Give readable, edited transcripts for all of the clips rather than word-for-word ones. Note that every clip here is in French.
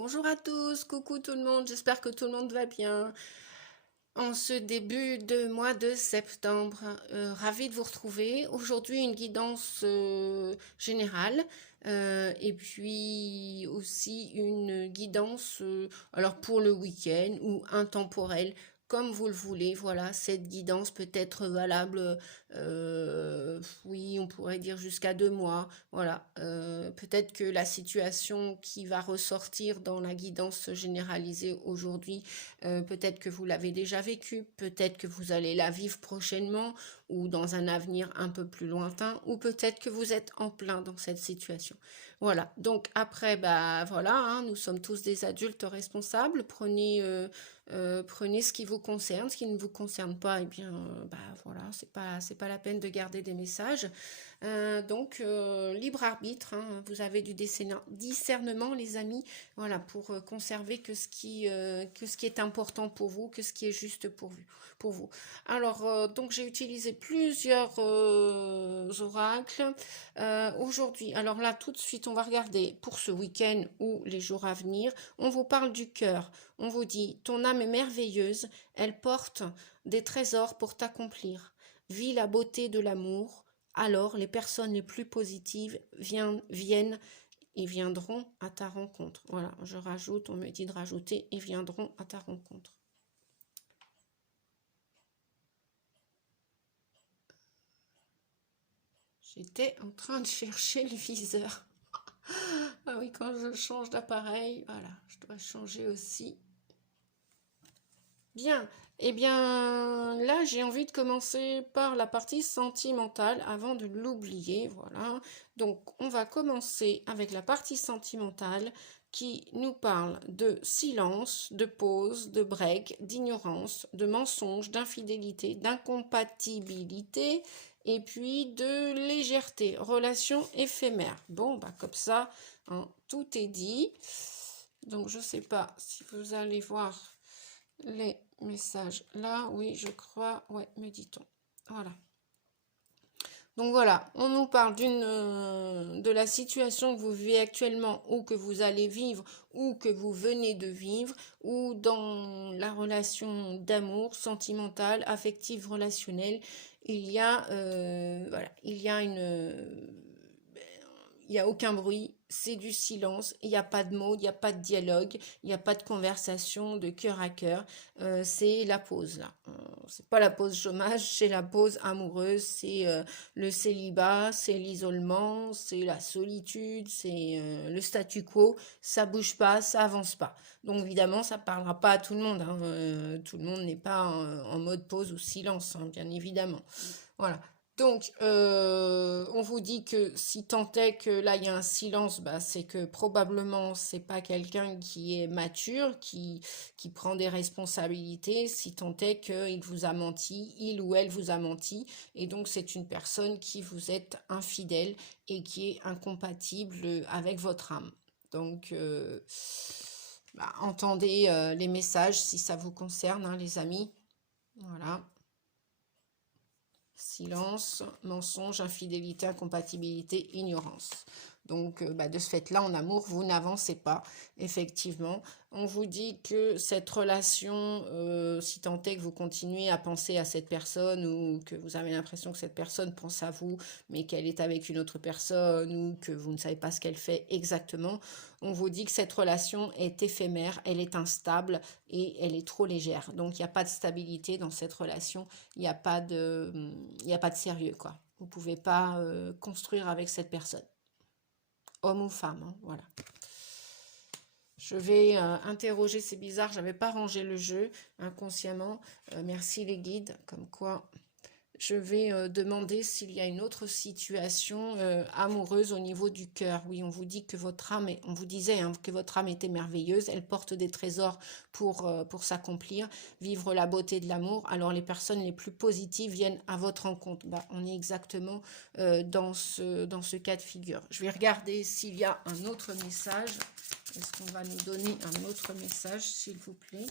Bonjour à tous, coucou tout le monde, j'espère que tout le monde va bien. En ce début de mois de septembre, ravie de vous retrouver. Aujourd'hui, une guidance générale et puis aussi une guidance alors pour le week-end ou intemporelle, comme vous le voulez. Voilà, cette guidance peut être valable, oui, on pourrait dire jusqu'à 2 mois. Voilà, peut-être que la situation qui va ressortir dans la guidance généralisée aujourd'hui, peut-être que vous l'avez déjà vécu, peut-être que vous allez la vivre prochainement ou dans un avenir un peu plus lointain, ou peut-être que vous êtes en plein dans cette situation. Voilà, donc après, bah voilà, hein, nous sommes tous des adultes responsables, prenez ce qui vous concerne, ce qui ne vous concerne pas, et bien, bah voilà, c'est pas la peine de garder des messages. Donc, libre arbitre, hein, vous avez du discernement, les amis, voilà, pour conserver que ce qui est important pour vous, que ce qui est juste pour vous. Alors, donc j'ai utilisé plusieurs oracles aujourd'hui. Alors là, tout de suite, on va regarder pour ce week-end ou les jours à venir. On vous parle du cœur. On vous dit, ton âme est merveilleuse, elle porte des trésors pour t'accomplir. Vis la beauté de l'amour. Alors, les personnes les plus positives viennent et viendront à ta rencontre. Voilà, je rajoute, on me dit de rajouter, et viendront à ta rencontre. J'étais en train de chercher le viseur. Ah oui, quand je change d'appareil, voilà, je dois changer aussi. Bien, eh bien là j'ai envie de commencer par la partie sentimentale avant de l'oublier, voilà. Donc on va commencer avec la partie sentimentale qui nous parle de silence, de pause, de break, d'ignorance, de mensonge, d'infidélité, d'incompatibilité et puis de légèreté, relation éphémère. Bon, bah comme ça, hein, tout est dit. Donc je sais pas si vous allez voir les messages là, oui, je crois, ouais, me dit-on. Voilà. Donc voilà, on nous parle de la situation que vous vivez actuellement ou que vous allez vivre ou que vous venez de vivre ou dans la relation d'amour, sentimentale, affective, relationnelle. Voilà, il n'y a aucun bruit, c'est du silence, il n'y a pas de mots, il n'y a pas de dialogue, il n'y a pas de conversation de cœur à cœur. C'est la pause là. C'est pas la pause chômage, c'est la pause amoureuse, c'est le célibat, c'est l'isolement, c'est la solitude, c'est le statu quo. Ça bouge pas, ça avance pas. Donc évidemment, ça parlera pas à tout le monde, hein. Tout le monde n'est pas en mode pause ou silence, hein, bien évidemment. Voilà. Donc, on vous dit que si tant est que là il y a un silence, bah, c'est que probablement c'est pas quelqu'un qui est mature, qui prend des responsabilités, si tant est qu'il vous a menti, il ou elle vous a menti, et donc c'est une personne qui vous est infidèle et qui est incompatible avec votre âme. Donc, bah, entendez les messages si ça vous concerne, hein, les amis. Voilà. Silence, mensonge, infidélité, incompatibilité, ignorance. Donc, bah, de ce fait-là, en amour, vous n'avancez pas, effectivement. On vous dit que cette relation, si tant est que vous continuez à penser à cette personne ou que vous avez l'impression que cette personne pense à vous, mais qu'elle est avec une autre personne ou que vous ne savez pas ce qu'elle fait exactement, on vous dit que cette relation est éphémère, elle est instable et elle est trop légère. Donc, il n'y a pas de stabilité dans cette relation, il n'y a pas de sérieux, quoi. Vous ne pouvez pas construire avec cette personne, homme ou femme, hein, voilà. Je vais interroger, c'est bizarre, j'avais pas rangé le jeu inconsciemment. Merci les guides, comme quoi je vais demander s'il y a une autre situation amoureuse au niveau du cœur. Oui, on vous dit que votre âme, on vous disait hein, que votre âme était merveilleuse, elle porte des trésors pour s'accomplir, vivre la beauté de l'amour. Alors les personnes les plus positives viennent à votre rencontre. Bah, on est exactement dans ce cas de figure. Je vais regarder s'il y a un autre message. Est-ce qu'on va nous donner un autre message, s'il vous plaît,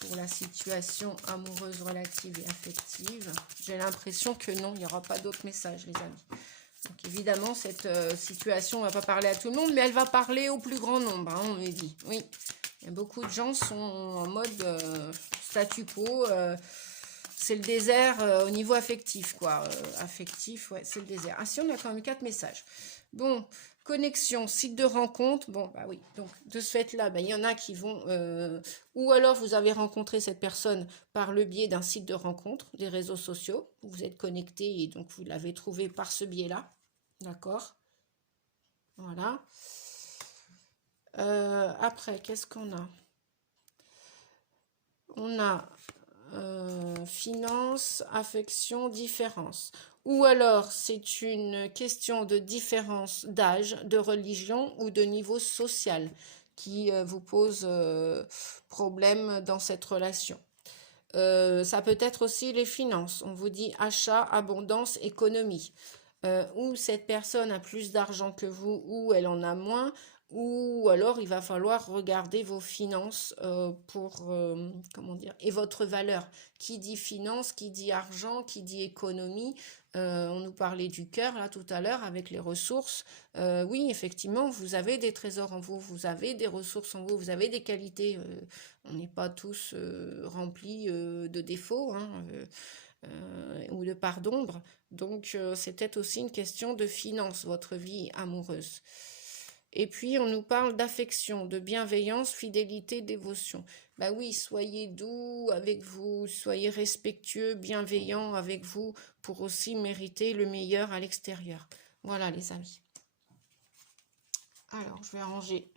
pour la situation amoureuse, relative et affective? J'ai l'impression que non, il n'y aura pas d'autres messages, les amis. Donc évidemment, cette situation ne va pas parler à tout le monde, mais elle va parler au plus grand nombre, hein, on me dit. Oui, il y a beaucoup de gens sont en mode statu quo. C'est le désert au niveau affectif, quoi. Affectif, ouais, c'est le désert. Ah si, on a quand même 4 messages. Bon, connexion, site de rencontre. Bon, bah oui, donc de ce fait-là, bah, il y en a qui vont... ou alors vous avez rencontré cette personne par le biais d'un site de rencontre, des réseaux sociaux. Vous êtes connecté et donc vous l'avez trouvé par ce biais-là. D'accord? Voilà. Après, qu'est-ce qu'on a? On a finance, affection, différence. Ou alors, c'est une question de différence d'âge, de religion ou de niveau social qui vous pose problème dans cette relation. Ça peut être aussi les finances. On vous dit achat, abondance, économie. Ou cette personne a plus d'argent que vous, ou elle en a moins, ou alors il va falloir regarder vos finances comment dire, et votre valeur. Qui dit finance, qui dit argent, qui dit économie. On nous parlait du cœur là tout à l'heure avec les ressources. Oui, effectivement, vous avez des trésors en vous, vous avez des ressources en vous, vous avez des qualités. On n'est pas tous remplis de défauts, hein, ou de part d'ombre. Donc, c'est peut-être aussi une question de finance, votre vie amoureuse. Et puis, on nous parle d'affection, de bienveillance, fidélité, dévotion. Bah oui, soyez doux avec vous, soyez respectueux, bienveillant avec vous pour aussi mériter le meilleur à l'extérieur. Voilà, les amis. Alors, je vais arranger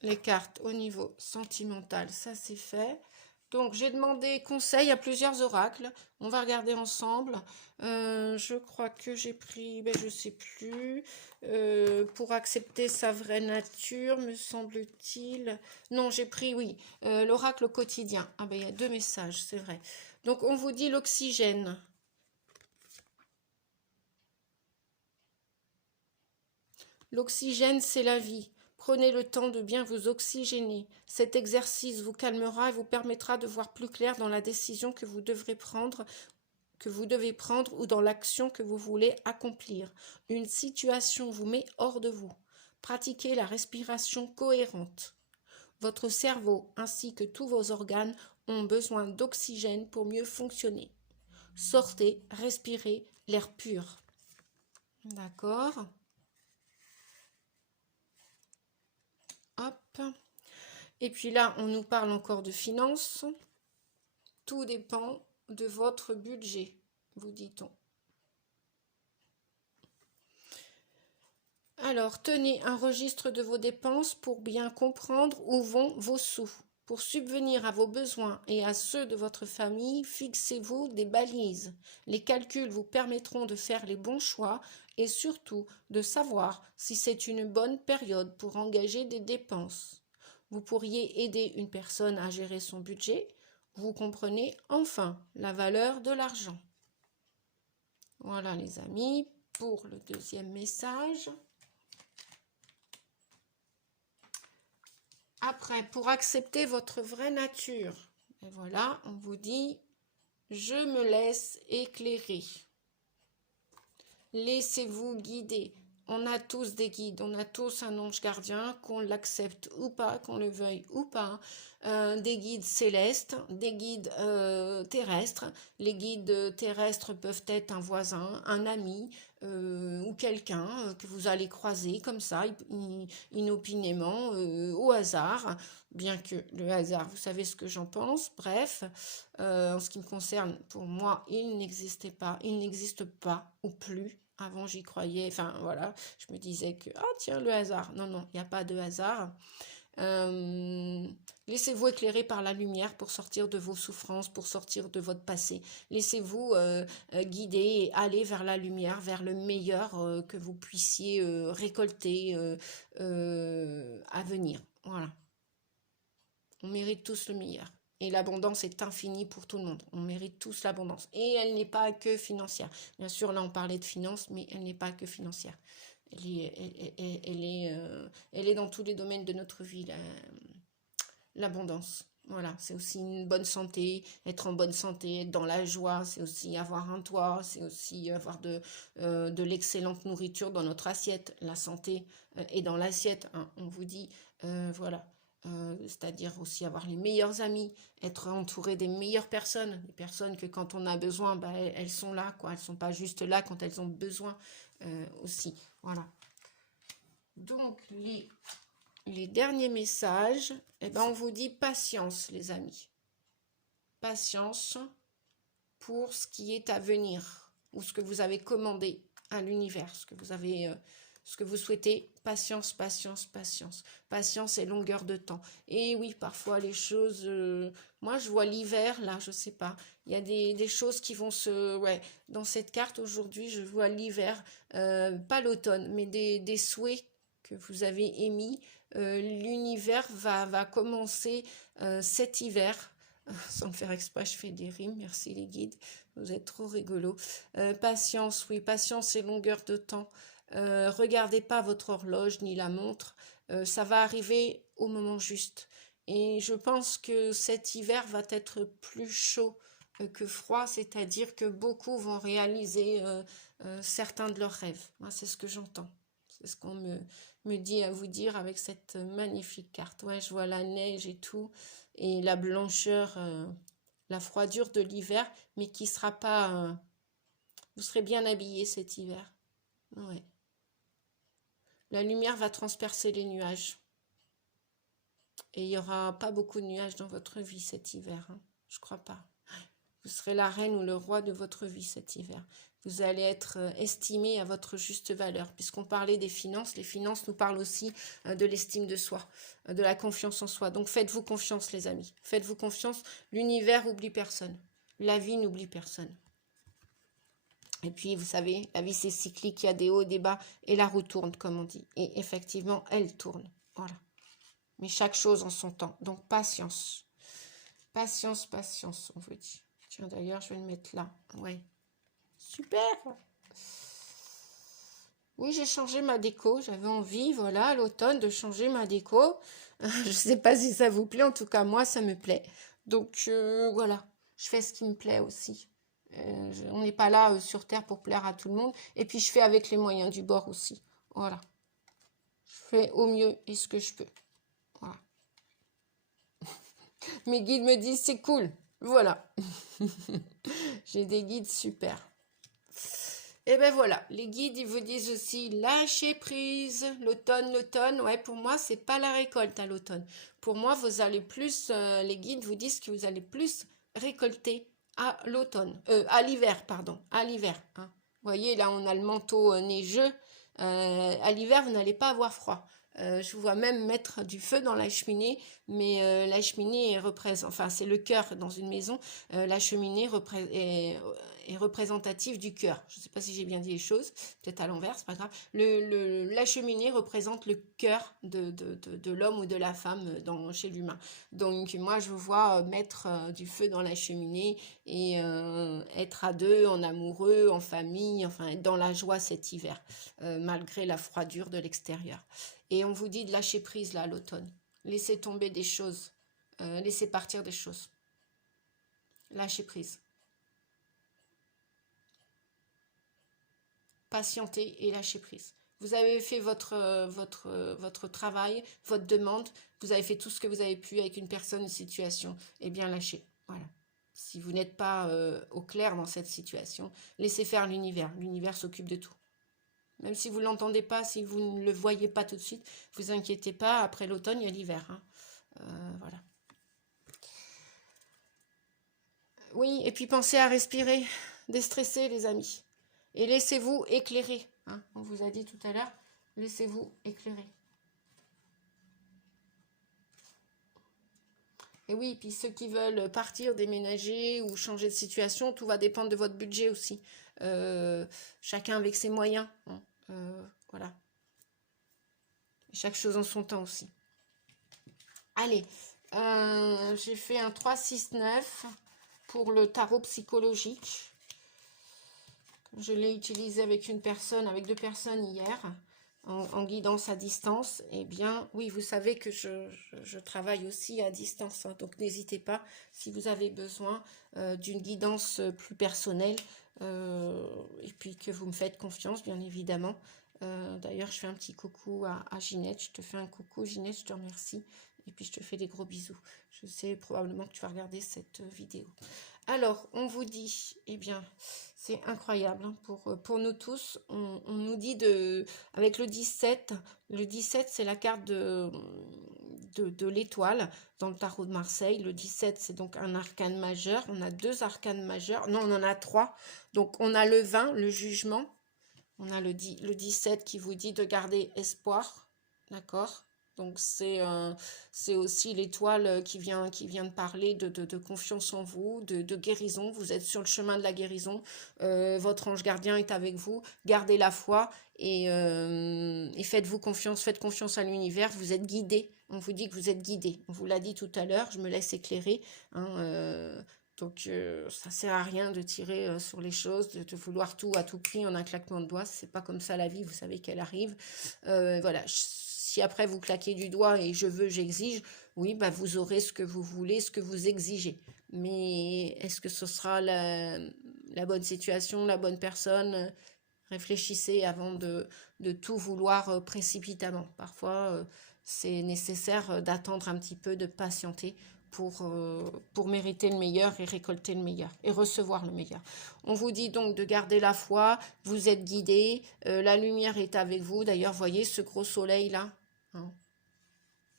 les cartes au niveau sentimental. Ça, c'est fait. Donc, j'ai demandé conseil à plusieurs oracles. On va regarder ensemble. Je crois que j'ai pris, ben, je ne sais plus, pour accepter sa vraie nature, me semble-t-il. Non, j'ai pris, oui, l'oracle quotidien. Ah ben, il y a 2 messages, c'est vrai. Donc, on vous dit l'oxygène. L'oxygène, c'est la vie. Prenez le temps de bien vous oxygéner. Cet exercice vous calmera et vous permettra de voir plus clair dans la décision que vous devez prendre ou dans l'action que vous voulez accomplir. Une situation vous met hors de vous. Pratiquez la respiration cohérente. Votre cerveau ainsi que tous vos organes ont besoin d'oxygène pour mieux fonctionner. Sortez, respirez l'air pur. D'accord. Hop. Et puis là, on nous parle encore de finances. Tout dépend de votre budget, vous dit-on. Alors, tenez un registre de vos dépenses pour bien comprendre où vont vos sous. Pour subvenir à vos besoins et à ceux de votre famille, fixez-vous des balises. Les calculs vous permettront de faire les bons choix et surtout de savoir si c'est une bonne période pour engager des dépenses. Vous pourriez aider une personne à gérer son budget. Vous comprenez enfin la valeur de l'argent. Voilà les amis, pour le deuxième message. Après, pour accepter votre vraie nature, et voilà, on vous dit, je me laisse éclairer. Laissez-vous guider. On a tous des guides, on a tous un ange gardien, qu'on l'accepte ou pas, qu'on le veuille ou pas. Des guides célestes, des guides terrestres. Les guides terrestres peuvent être un voisin, un ami ou quelqu'un que vous allez croiser comme ça, inopinément, au hasard. Bien que le hasard, vous savez ce que j'en pense. Bref, en ce qui me concerne, pour moi, il n'existe pas ou plus. Avant, j'y croyais, enfin voilà, je me disais que, ah tiens, le hasard. Non, non, il n'y a pas de hasard. Laissez-vous éclairer par la lumière pour sortir de vos souffrances, pour sortir de votre passé. Laissez-vous guider et aller vers la lumière, vers le meilleur que vous puissiez récolter à venir. Voilà. On mérite tous le meilleur. Et l'abondance est infinie pour tout le monde. On mérite tous l'abondance. Et elle n'est pas que financière. Bien sûr, là, on parlait de finance, mais elle n'est pas que financière. Elle est dans tous les domaines de notre vie, l'abondance. Voilà, c'est aussi une bonne santé, être en bonne santé, être dans la joie, c'est aussi avoir un toit, c'est aussi avoir de l'excellente nourriture dans notre assiette. La santé est dans l'assiette, hein, on vous dit, voilà. C'est-à-dire aussi avoir les meilleurs amis, être entouré des meilleures personnes, des personnes que quand on a besoin, bah, elles sont là, quoi. Elles sont pas juste là quand elles ont besoin aussi. Voilà. Donc, les derniers messages, eh ben, on vous dit patience, les amis. Patience pour ce qui est à venir ou ce que vous avez commandé à l'univers, ce que vous souhaitez. Patience, patience, patience. Patience et longueur de temps. Et oui, parfois les choses... moi, je vois l'hiver, là, je sais pas. Il y a des choses qui vont se... Ouais, dans cette carte, aujourd'hui, je vois l'hiver. Pas l'automne, mais des souhaits que vous avez émis. L'univers va commencer cet hiver. Sans faire exprès, je fais des rimes. Merci les guides, vous êtes trop rigolos. Patience, oui, patience et longueur de temps. Regardez pas votre horloge ni la montre. Ça va arriver au moment juste. Et je pense que cet hiver va être plus chaud que froid, c'est-à-dire que beaucoup vont réaliser certains de leurs rêves. Moi, c'est ce que j'entends. C'est ce qu'on me dit à vous dire avec cette magnifique carte. Ouais, je vois la neige et tout, et la blancheur, la froidure de l'hiver, mais qui sera pas... vous serez bien habillés cet hiver. Ouais. La lumière va transpercer les nuages. Et il n'y aura pas beaucoup de nuages dans votre vie cet hiver. Hein. Je crois pas. Vous serez la reine ou le roi de votre vie cet hiver. Vous allez être estimé à votre juste valeur. Puisqu'on parlait des finances, les finances nous parlent aussi de l'estime de soi, de la confiance en soi. Donc faites-vous confiance, les amis. Faites-vous confiance. L'univers n'oublie personne. La vie n'oublie personne. Et puis, vous savez, la vie, c'est cyclique. Il y a des hauts, des bas. Et la roue tourne, comme on dit. Et effectivement, elle tourne. Voilà. Mais chaque chose en son temps. Donc, patience. Patience, patience, on vous dit. Tiens, d'ailleurs, je vais le mettre là. Ouais. Super. Oui, j'ai changé ma déco. J'avais envie, voilà, à l'automne, de changer ma déco. Je ne sais pas si ça vous plaît. En tout cas, moi, ça me plaît. Donc, voilà. Je fais ce qui me plaît aussi. On n'est pas là sur Terre pour plaire à tout le monde. Et puis, je fais avec les moyens du bord aussi. Voilà. Je fais au mieux et ce que je peux. Voilà. Mes guides me disent, c'est cool. Voilà. J'ai des guides super. Et ben voilà, les guides, ils vous disent aussi lâcher prise, l'automne, ouais, pour moi, c'est pas la récolte à l'automne. Pour moi, vous allez plus, les guides vous disent que vous allez plus récolter à l'automne, à l'hiver, pardon, à l'hiver. Hein. Vous voyez, là, on a le manteau neigeux. À l'hiver, vous n'allez pas avoir froid. Je vous vois même mettre du feu dans la cheminée, mais la cheminée représente, enfin c'est le cœur dans une maison, la cheminée est représentative du cœur. Je ne sais pas si j'ai bien dit les choses, peut-être à l'envers, c'est pas grave. La cheminée représente le cœur de l'homme ou de la femme chez l'humain. Donc moi je vous vois mettre du feu dans la cheminée et être à deux, en amoureux, en famille, enfin être dans la joie cet hiver, malgré la froidure de l'extérieur. Et on vous dit de lâcher prise là à l'automne. Laissez tomber des choses, laissez partir des choses. Lâcher prise. Patienter et lâcher prise. Vous avez fait votre travail, votre demande, vous avez fait tout ce que vous avez pu avec une personne, une situation, et bien lâchez. Voilà. Si vous n'êtes pas au clair dans cette situation, laissez faire l'univers. L'univers s'occupe de tout. Même si vous ne l'entendez pas, si vous ne le voyez pas tout de suite, vous inquiétez pas, après l'automne, il y a l'hiver. Hein. Voilà. Oui, et puis pensez à respirer, déstresser les amis. Et laissez-vous éclairer. Hein. On vous a dit tout à l'heure, laissez-vous éclairer. Et oui, puis ceux qui veulent partir, déménager ou changer de situation, tout va dépendre de votre budget aussi. Chacun avec ses moyens. Hein. Voilà. Chaque chose en son temps aussi. Allez, j'ai fait un 3-6-9 pour le tarot psychologique. Je l'ai utilisé avec une personne, avec deux personnes hier. en guidance à distance, eh bien, oui, vous savez que je travaille aussi à distance, hein, donc n'hésitez pas si vous avez besoin d'une guidance plus personnelle et puis que vous me faites confiance, bien évidemment. D'ailleurs, je fais un petit coucou à Ginette. Je te fais un coucou, Ginette, je te remercie. Et puis, je te fais des gros bisous. Je sais probablement que tu vas regarder cette vidéo. Alors, on vous dit, eh bien, c'est incroyable hein, pour nous tous. On nous dit avec le 17 c'est la carte de l'étoile dans le tarot de Marseille. Le 17, c'est donc un arcane majeur. On a 2 arcanes majeurs. Non, on en a 3. Donc, on a le 20, le jugement. On a le 17 qui vous dit de garder espoir. D'accord? Donc, c'est aussi l'étoile qui vient de parler de confiance en vous, de guérison. Vous êtes sur le chemin de la guérison. Votre ange gardien est avec vous. Gardez la foi et faites-vous confiance. Faites confiance à l'univers. Vous êtes guidé. On vous dit que vous êtes guidé. On vous l'a dit tout à l'heure. Je me laisse éclairer. Hein, donc, ça sert à rien de tirer sur les choses, de vouloir tout à tout prix en un claquement de doigts. C'est pas comme ça la vie, vous savez qu'elle arrive. Voilà, si après vous claquez du doigt et je veux, j'exige, oui, bah vous aurez ce que vous voulez, ce que vous exigez. Mais est-ce que ce sera la bonne situation, la bonne personne? Réfléchissez avant de tout vouloir précipitamment. Parfois, c'est nécessaire d'attendre un petit peu, de patienter pour mériter le meilleur et récolter le meilleur et recevoir le meilleur. On vous dit donc de garder la foi, vous êtes guidés, la lumière est avec vous. D'ailleurs, voyez ce gros soleil là, hein,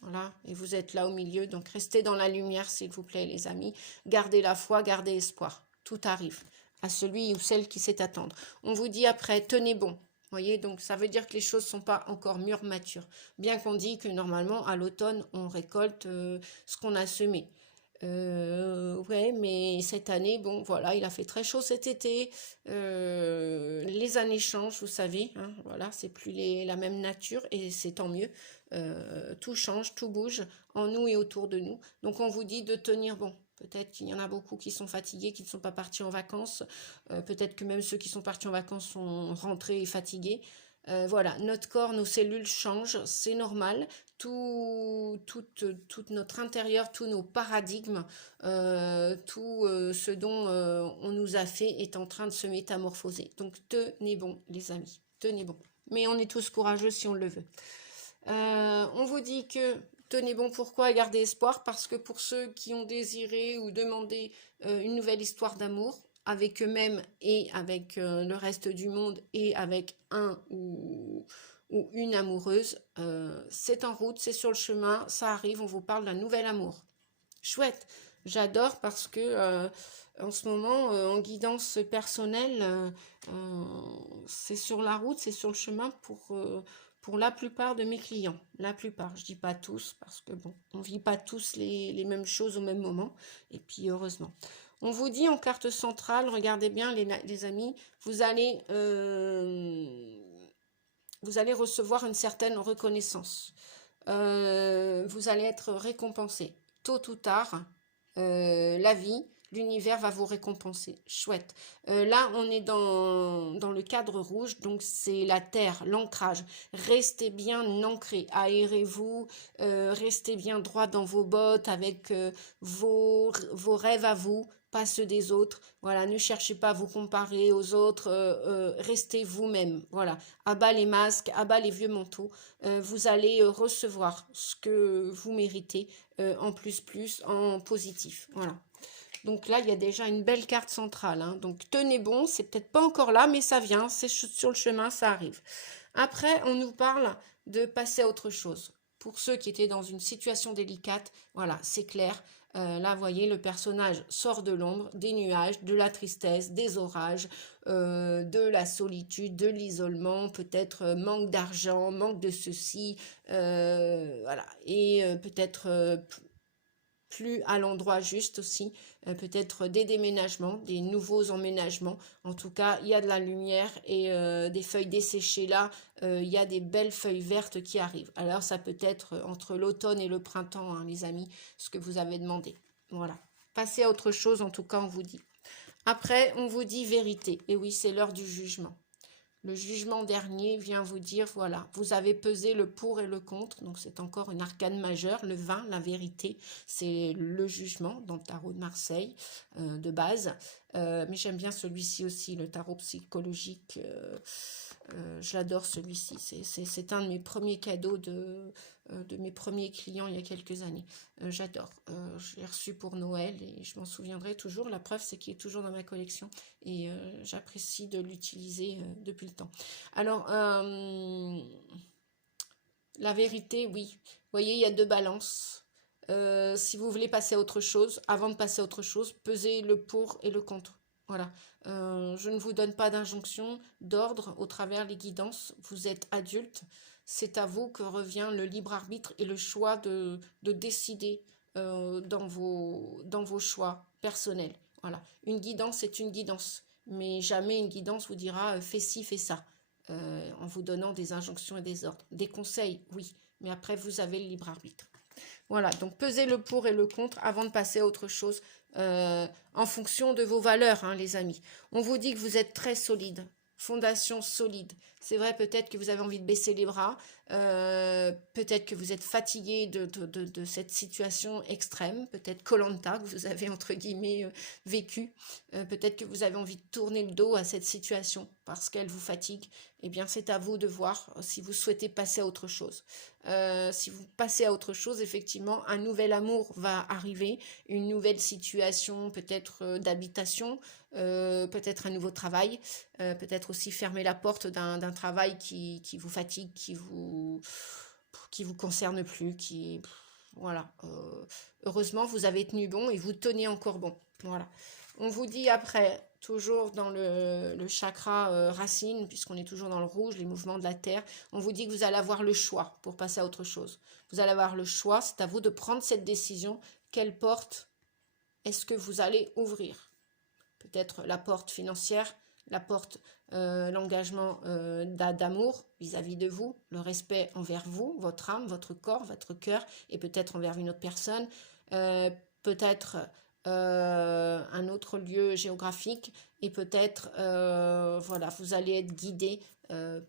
voilà, et vous êtes là au milieu, donc restez dans la lumière s'il vous plaît les amis. Gardez la foi, gardez espoir, tout arrive à celui ou celle qui sait attendre. On vous dit après, tenez bon. Voyez, donc ça veut dire que les choses ne sont pas encore mûres, matures. Bien qu'on dit que normalement, à l'automne, on récolte ce qu'on a semé. Ouais, mais cette année, bon, voilà, il a fait très chaud cet été. Les années changent, vous savez. Hein, voilà, c'est plus la même nature et c'est tant mieux. Tout change, tout bouge en nous et autour de nous. Donc on vous dit de tenir bon. Peut-être qu'il y en a beaucoup qui sont fatigués, qui ne sont pas partis en vacances. Peut-être que même ceux qui sont partis en vacances sont rentrés et fatigués. Voilà, notre corps, nos cellules changent, c'est normal. Tout notre intérieur, tous nos paradigmes, tout ce dont on nous a fait est en train de se métamorphoser. Donc tenez bon, les amis, tenez bon. Mais on est tous courageux si on le veut. On vous dit que tenez bon, pourquoi garder espoir? Parce que pour ceux qui ont désiré ou demandé une nouvelle histoire d'amour, avec eux-mêmes et avec le reste du monde et avec un ou une amoureuse, c'est en route, c'est sur le chemin, ça arrive, on vous parle d'un nouvel amour. Chouette, j'adore parce que en ce moment, en guidance personnelle, c'est sur la route, c'est sur le chemin pour la plupart de mes clients. La plupart, je dis pas tous, parce que bon, on vit pas tous les mêmes choses au même moment, et puis heureusement. On vous dit en carte centrale, regardez bien les amis, vous allez recevoir une certaine reconnaissance. Vous allez être récompensé. Tôt ou tard, la vie, l'univers va vous récompenser. Chouette. Là, on est dans le cadre rouge, donc c'est la terre, l'ancrage. Restez bien ancrés, aérez-vous, restez bien droit dans vos bottes avec vos rêves à vous, pas ceux des autres. Voilà, ne cherchez pas à vous comparer aux autres, restez vous-même. Voilà, à bas les masques, à bas les vieux manteaux. Vous allez recevoir ce que vous méritez en plus, en positif. Voilà. Donc là, il y a déjà une belle carte centrale. Hein. Donc tenez bon, c'est peut-être pas encore là, mais ça vient, c'est sur le chemin, ça arrive. Après, on nous parle de passer à autre chose. Pour ceux qui étaient dans une situation délicate, voilà, c'est clair. Là, vous voyez, le personnage sort de l'ombre, des nuages, de la tristesse, des orages, de la solitude, de l'isolement, peut-être manque d'argent, manque de ceci, voilà, et peut-être plus à l'endroit juste aussi, peut-être des déménagements, des nouveaux emménagements. En tout cas, il y a de la lumière et des feuilles desséchées là, il y a des belles feuilles vertes qui arrivent. Alors ça peut être entre l'automne et le printemps, hein, les amis, ce que vous avez demandé. Voilà. Passez à autre chose, en tout cas, on vous dit. Après, on vous dit vérité. Et oui, c'est l'heure du jugement. Le jugement dernier vient vous dire, voilà, vous avez pesé le pour et le contre, donc c'est encore une arcane majeure, le 20, la vérité, c'est le jugement dans le tarot de Marseille de base, mais j'aime bien celui-ci aussi, le tarot psychologique, je l'adore celui-ci, c'est un de mes premiers cadeaux de mes premiers clients il y a quelques années. J'adore. Je l'ai reçu pour Noël et je m'en souviendrai toujours. La preuve, c'est qu'il est toujours dans ma collection et j'apprécie de l'utiliser depuis le temps. Alors, la vérité, oui. Vous voyez, il y a deux balances. Si vous voulez passer à autre chose, avant de passer à autre chose, pesez le pour et le contre. Voilà. Je ne vous donne pas d'injonction, d'ordre au travers les guidances. Vous êtes adulte. C'est à vous que revient le libre arbitre et le choix de décider dans vos choix personnels. Voilà. Une guidance est une guidance, mais jamais une guidance vous dira fais ci, fais ça, en vous donnant des injonctions et des ordres. Des conseils, oui, mais après vous avez le libre arbitre. Voilà, donc pesez le pour et le contre avant de passer à autre chose en fonction de vos valeurs, hein, les amis. On vous dit que vous êtes très solide, fondation solide. C'est vrai, peut-être que vous avez envie de baisser les bras, peut-être que vous êtes fatigué de cette situation extrême, peut-être koh que vous avez entre guillemets vécu, peut-être que vous avez envie de tourner le dos à cette situation parce qu'elle vous fatigue. Eh bien, c'est à vous de voir si vous souhaitez passer à autre chose. Si vous passez à autre chose, effectivement, un nouvel amour va arriver, une nouvelle situation, peut-être d'habitation, peut-être un nouveau travail, peut-être aussi fermer la porte d'un travail qui vous fatigue, qui vous concerne plus, voilà. Heureusement, vous avez tenu bon et vous tenez encore bon. Voilà. On vous dit après, toujours dans le chakra racine, puisqu'on est toujours dans le rouge, les mouvements de la terre, on vous dit que vous allez avoir le choix pour passer à autre chose. Vous allez avoir le choix, c'est à vous de prendre cette décision. Quelle porte est-ce que vous allez ouvrir? Peut-être la porte financière, la porte, l'engagement d'amour vis-à-vis de vous, le respect envers vous, votre âme, votre corps, votre cœur, et peut-être envers une autre personne, peut-être un autre lieu géographique, et peut-être, voilà, vous allez être guidé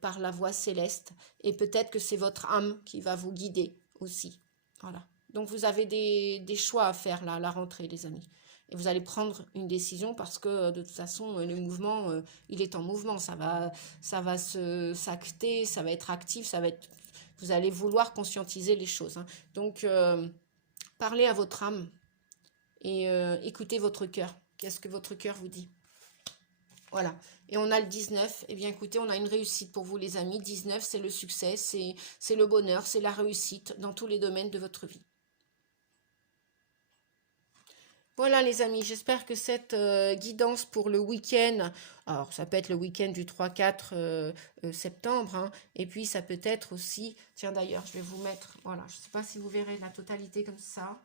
par la voie céleste, et peut-être que c'est votre âme qui va vous guider aussi. Voilà. Donc vous avez des choix à faire là, à la rentrée, les amis. Et vous allez prendre une décision parce que de toute façon, le mouvement, il est en mouvement. Ça va s'acter, ça va être actif, vous allez vouloir conscientiser les choses, hein. Donc, parlez à votre âme et écoutez votre cœur. Qu'est-ce que votre cœur vous dit? Voilà. Et on a le 19. Eh bien, écoutez, on a une réussite pour vous, les amis. 19, c'est le succès, c'est le bonheur, c'est la réussite dans tous les domaines de votre vie. Voilà les amis, j'espère que cette guidance pour le week-end, alors ça peut être le week-end du 3-4 septembre, hein, et puis ça peut être aussi, tiens d'ailleurs je vais vous mettre, voilà, je ne sais pas si vous verrez la totalité comme ça,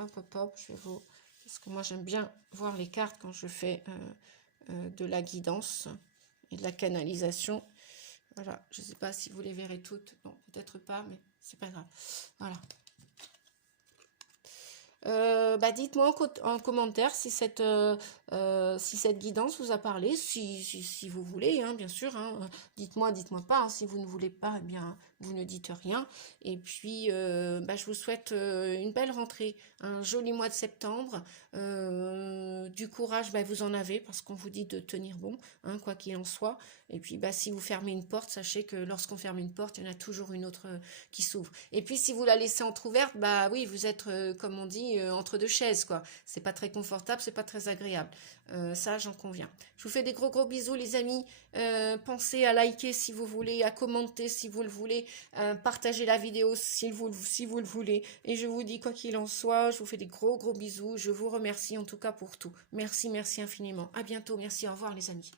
hop hop hop, je vais vous, parce que moi j'aime bien voir les cartes quand je fais de la guidance et de la canalisation, voilà, je ne sais pas si vous les verrez toutes, non peut-être pas, mais c'est pas grave, voilà. Dites-moi en commentaire si cette guidance vous a parlé, si vous voulez, hein, bien sûr. Hein, dites-moi pas. Hein, si vous ne voulez pas, eh bien, vous ne dites rien. Et puis, je vous souhaite une belle rentrée, un joli mois de septembre. Du courage, vous en avez, parce qu'on vous dit de tenir bon, hein, quoi qu'il en soit. Et puis, si vous fermez une porte, sachez que lorsqu'on ferme une porte, il y en a toujours une autre qui s'ouvre. Et puis, si vous la laissez entrouverte, oui, vous êtes, comme on dit, entre deux chaises, quoi. C'est pas très confortable, c'est pas très agréable. Ça, j'en conviens. Je vous fais des gros bisous, les amis. Pensez à liker si vous voulez, à commenter si vous le voulez, partagez la vidéo si vous le voulez. Et je vous dis, quoi qu'il en soit, je vous fais des gros bisous. Je vous remercie en tout cas pour tout. Merci infiniment. À bientôt. Merci, au revoir, les amis.